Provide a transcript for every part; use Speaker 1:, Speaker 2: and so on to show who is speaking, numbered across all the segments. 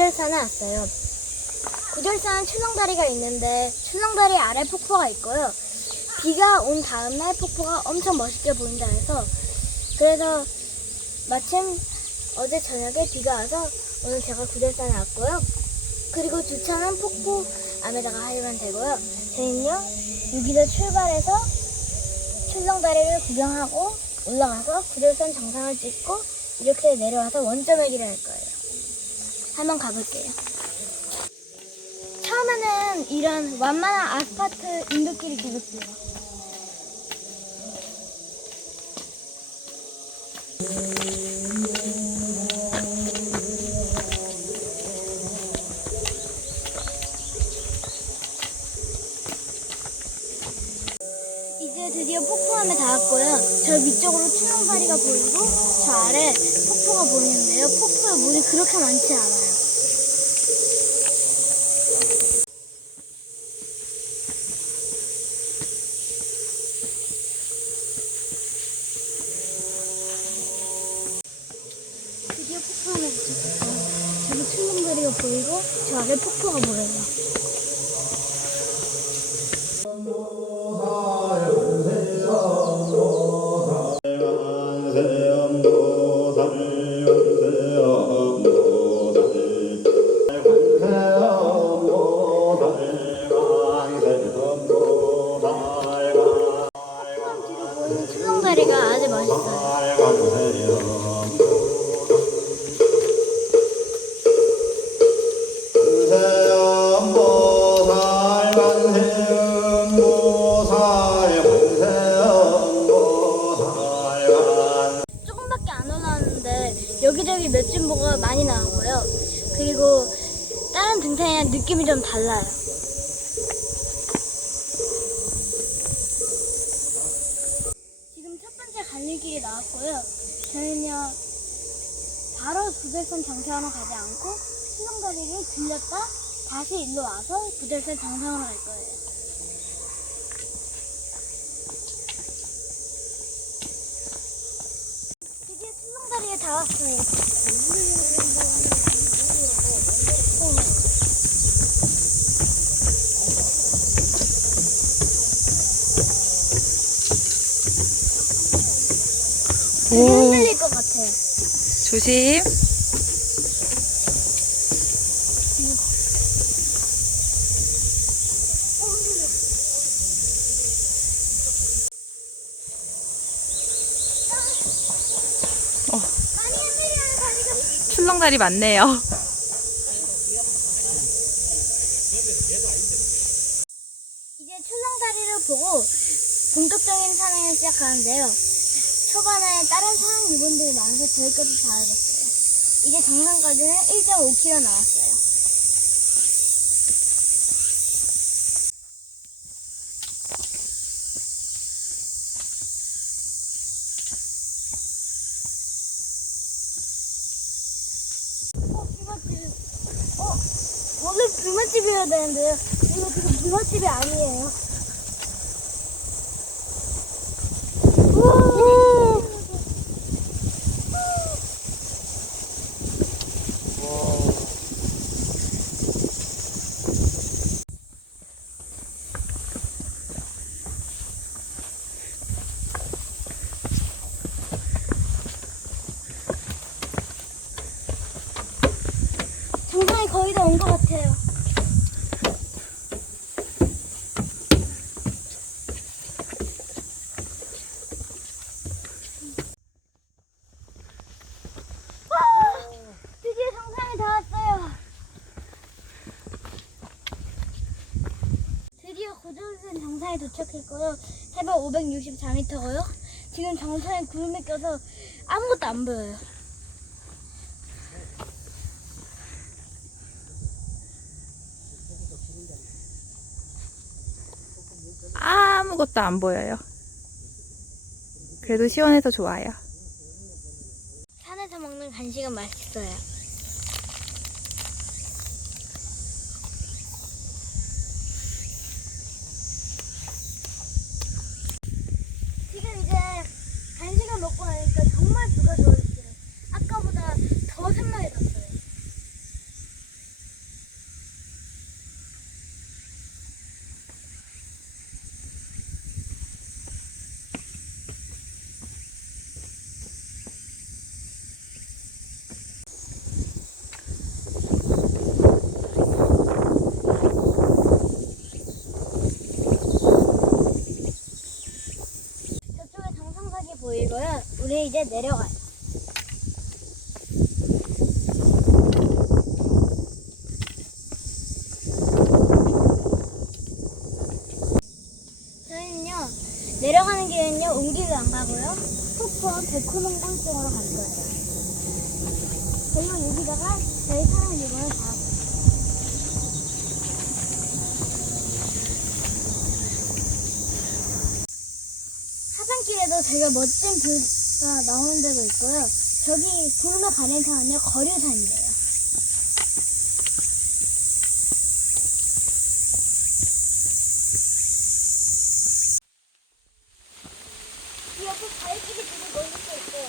Speaker 1: 구절산에 왔어요. 구절산은 출렁다리가 있는데 출렁다리 아래 폭포가 있고요. 비가 온 다음날 폭포가 엄청 멋있게 보인다 해서 그래서 마침 어제 저녁에 비가 와서 오늘 제가 구절산에 왔고요. 그리고 주차는 폭포 안에다가 하면 되고요. 저희는요 여기서 출발해서 출렁다리를 구경하고 올라가서 구절산 정상을 찍고 이렇게 내려와서 원점회기를 할 거예요. 한번 가볼게요. 처음에는 이런 완만한 아스팔트 인도길이 되겠어요. 이제 드디어 폭포함에 닿았고요. 저 위쪽으로 출렁다리가 보이고 저 아래 폭포가 보이는데요. 폭포에 물이 그렇게 많지 않아요. 저기 출렁다리가 보이고 저 아래 폭포가 보여요. 등산이랑 느낌이 좀 달라요. 지금 첫 번째 갈림길이 나왔고요. 저는요 바로 부들산 정상으로 가지 않고 수영다리를 들렸다 다시 일로 와서 부들산 정상으로 갈 거예요. 드디어 출렁다리에 다 왔어요. 되게 흔들릴 것 같아요.
Speaker 2: 조심.
Speaker 1: 다리가.
Speaker 2: 출렁다리 많네요.
Speaker 1: 이제 출렁다리를 보고 본격적인 산행을 시작하는데요. 초반에 다른 산행 이분들이 많아서 저희까지 다 알겠어요. 이제 정상까지는 1.5km 나왔어요. 어, 뷰맛집. 어, 원래 뷰맛집이어야 되는데요. 이거 지금 뷰맛집이 아니에요. 우와. 거의 다 온 것 같아요. 와! 드디어 정상에 다 왔어요. 드디어 고정선 정상에 도착했고요. 해발 564m고요. 지금 정상에 구름이 껴서 아무것도 안 보여요.
Speaker 2: 아무것도 안 보여요. 그래도 시원해서 좋아요.
Speaker 1: 산에서 먹는 간식은 맛있어요. 지금 이제 간식을 먹고 나니까 정말 뷰가 좋아졌어요. 아까보다 더 선명해졌어요. 우리 이제 내려가요. 저희는요 내려가는 길은요 옮기도 안 가고요 폭포 백호농장 쪽으로 갈 거예요. 그리고 여기다가 저희 사는 물건을 다 하산길에도 되게 멋진 뷰 가 나오는 데도 있고요. 저기 구름에 가는 산은요 거류산이래요. 이 옆에 발길이 되게 멋있게 있어요.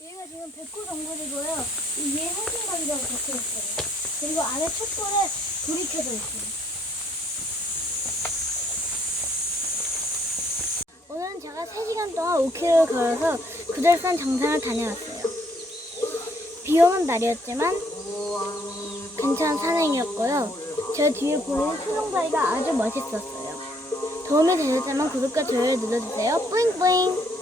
Speaker 1: 얘가 지금 백호 동굴이고요. 이 위에 한신각이라고 적혀 있어요. 그리고 안에 촛불에 불이 켜져 있어요. 오늘은 제가 3시간 동안 5km를 걸어서 구절산 정상을 다녀왔어요. 비 오는 날이었지만 괜찮은 산행이었고요. 저 뒤에 보이는 초롱다리가 아주 멋있었어요. 도움이 되셨다면 구독과 좋아요 눌러주세요. 뿌잉뿌잉!